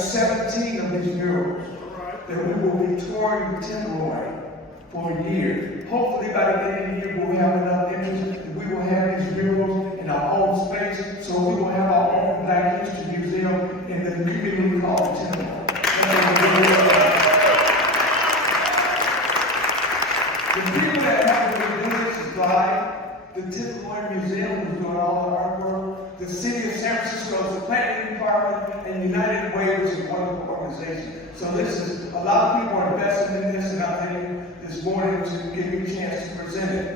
17 of these murals that we will be touring the Tenderloin for a year. Hopefully by the end of the year we'll have enough images that we will have these murals in our own space, so we will have our own Black History Museum in the community called the Tenderloin. The people that have been doing this is live. The Tenderloin Museum is doing all the artwork. The City of San Francisco, the Planning Department, and United Way, which is a wonderful organization. So this is, a lot of people are invested in this, and I think this morning to give you a chance to present it.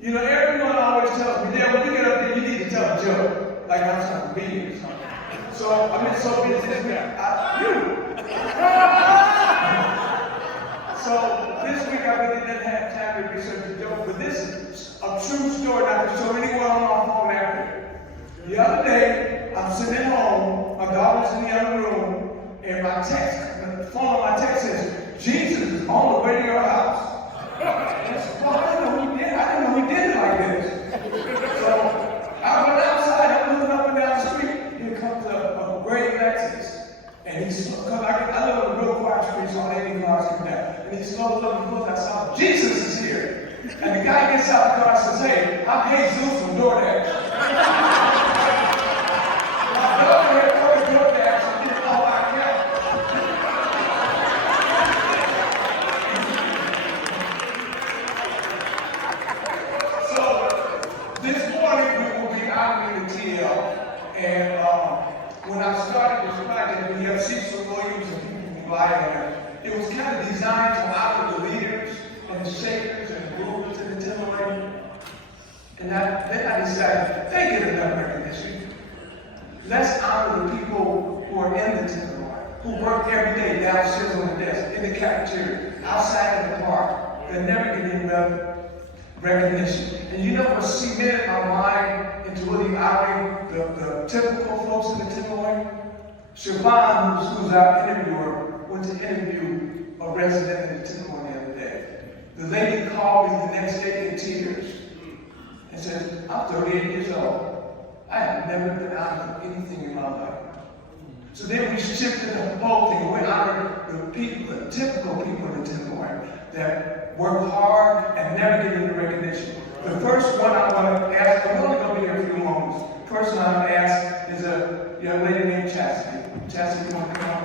You know, everyone always tells me, Dad, when you get up there, you need to tell a joke, like I'm some comedian or something. So I've been so busy this week. So this week I really didn't have time to research a joke, but this is a true story that I can show anyone on my phone after. The other day, I'm sitting at home, my daughter's in the other room, and the phone on my text says, Jesus is on the way to your house. And I said, well, I didn't know he did it like this. So I went outside, I'm looking up and down the street, here comes a gray Lexus. And he's, I live on a real quiet street, so I ain't even cars come down. And he's slowly looking close, I saw, Jesus is here. And the guy gets out of the car and says, hey, I'm Jesus from DoorDash. My daughter had ordered DoorDash and didn't know I kept. So this morning we will be out in the TL, and when I started this project, we have Cecil Williams and people who lie on it. It was kind of designed to honor the leaders and the shakers and the movers in the Tenderloin. And then I decided, they get enough recognition. Let's honor the people who are in the Tenderloin, who work every day downstairs on the desk, in the cafeteria, outside in the park. They never get enough recognition. And you know what cemented my mind into really honoring the typical folks in the Tenderloin? Siobhan, who's our interviewer, went to interview a resident in the Tenderloin the other day. The lady called me the next day in tears and said, I'm 38 years old. I have never been honored for anything in my life. So then we shifted the whole thing. We honored the people, the typical people in the Tenderloin that work hard and never get any recognition. The first one I want to ask, I'm only going to be here a few moments. The first one I want to ask is a young lady named Chastity. Chastity, you want to come on?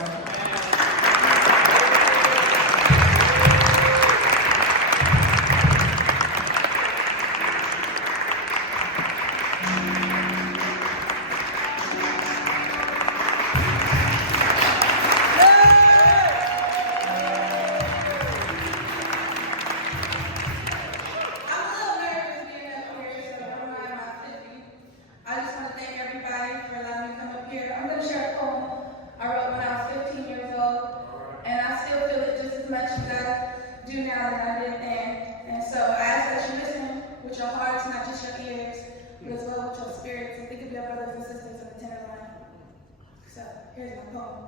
Here's my poem.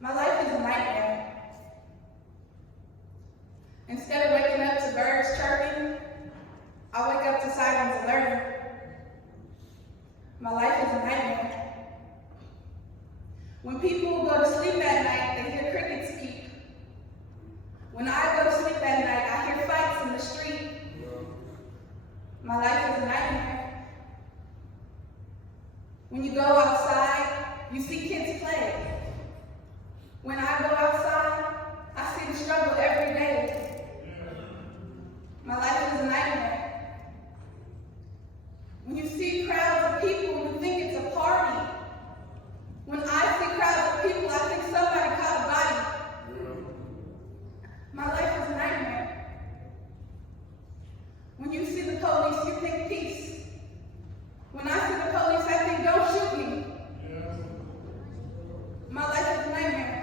My life is a nightmare. Instead of waking up to birds chirping, I wake up to sirens alerting. My life is a nightmare. When people go to sleep at night, they hear crickets peep. When I go to sleep at night, I hear fights in the street. My life is a nightmare. When you go outside, you see kids play. When I go outside, I see the struggle every day. My life is a nightmare. When you see crowds of people, you think it's a party. When I see crowds of people, I think somebody caught a body. My life is a nightmare. When you see the police, you think peace. When I see the police, I think, don't shoot me. My life is a nightmare.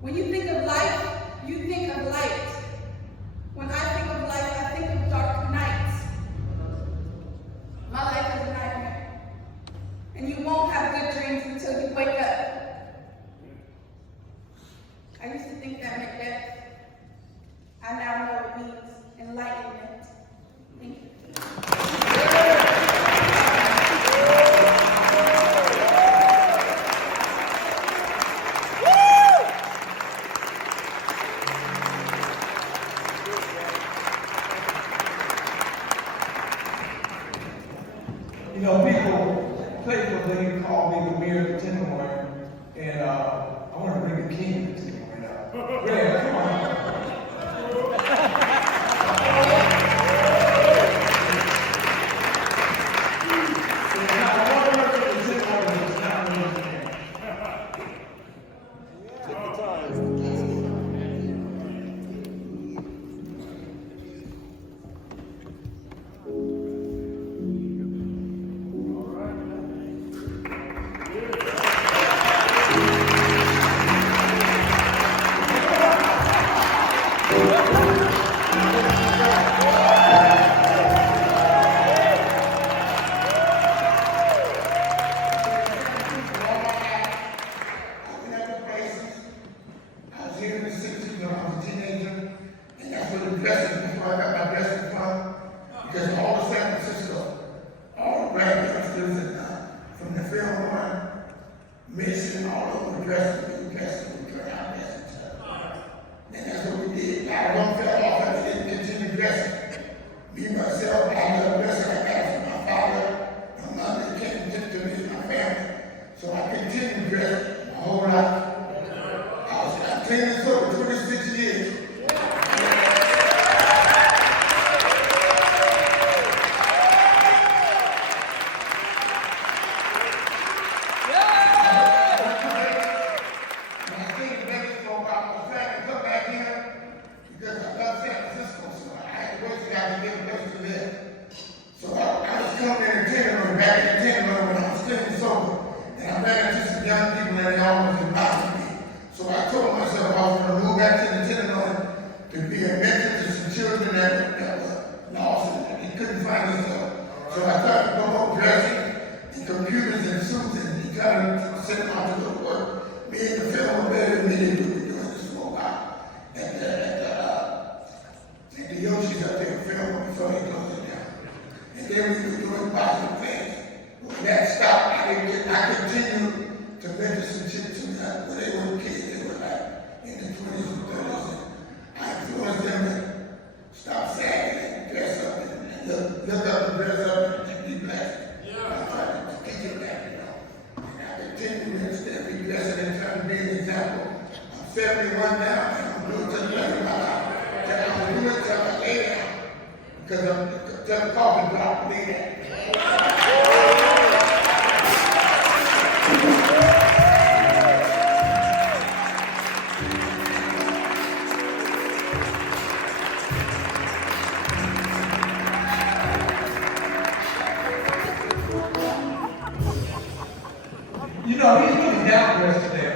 When you think of life, you think of light. When I think of life, I think of dark nights. My life is a nightmare. And you won't have good dreams until you wake up. I used to think that meant death. I now know it means enlightenment. Thank you. people playful thing call me the mayor of the Tenderloin, and I want to bring the king to the Tenderloin out. Yeah, come on. Because all of San Francisco, all the black youngsters from the Fillmore, Mission, all over the dressing, we turn out dressing. And that's what we did. I don't fell off and we didn't continue dressing. Me, myself, I love dressing like that from my father, my mother, came to me and my family. So I continued dressing my whole life. I'm clean and sober 26 years. So I was coming in the Tenderloin, back in the Tenderloin when I was clean and sober. And I ran into some young people and they almost admired me. So I told myself I was going to move back to the Tenderloin to be a mentor to some children that were lost and they couldn't find themselves. So I started to go home dressing and computers and suits and trying to send them out to go to work. Me and the film were better than me than we were doing this for a while. At the Yoshi's up there filming before he closed it down. And then we were doing positive things. When that stopped, I continued to mentor some chicks when they were kids. They were like in the 20s and 30s. And I influenced them to stop sagging and dress up and look up and dress up and be blessed. I tried to teach it back, you know. And I continued to instead be blessed and trying to be an example. I'm 71 now and I'm doing to the rest of my life. And I'm doing it till I lay down. Because I'm till the coffin drop, lay down. You know, he's really down for us today.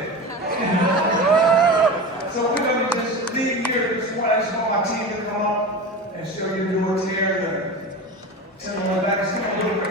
So we're going to just leave here this morning. I just want my team to come up and show you the doors here. The Tenderloin back. Just come on, little bit.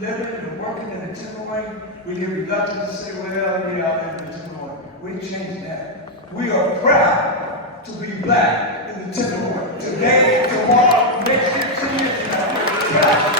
Living and working in the Tenderloin, we get reluctant to say, well, we out there in the Tenderloin. We changed that. We are proud to be black in the Tenderloin. Today, tomorrow, next year, 2 years from now.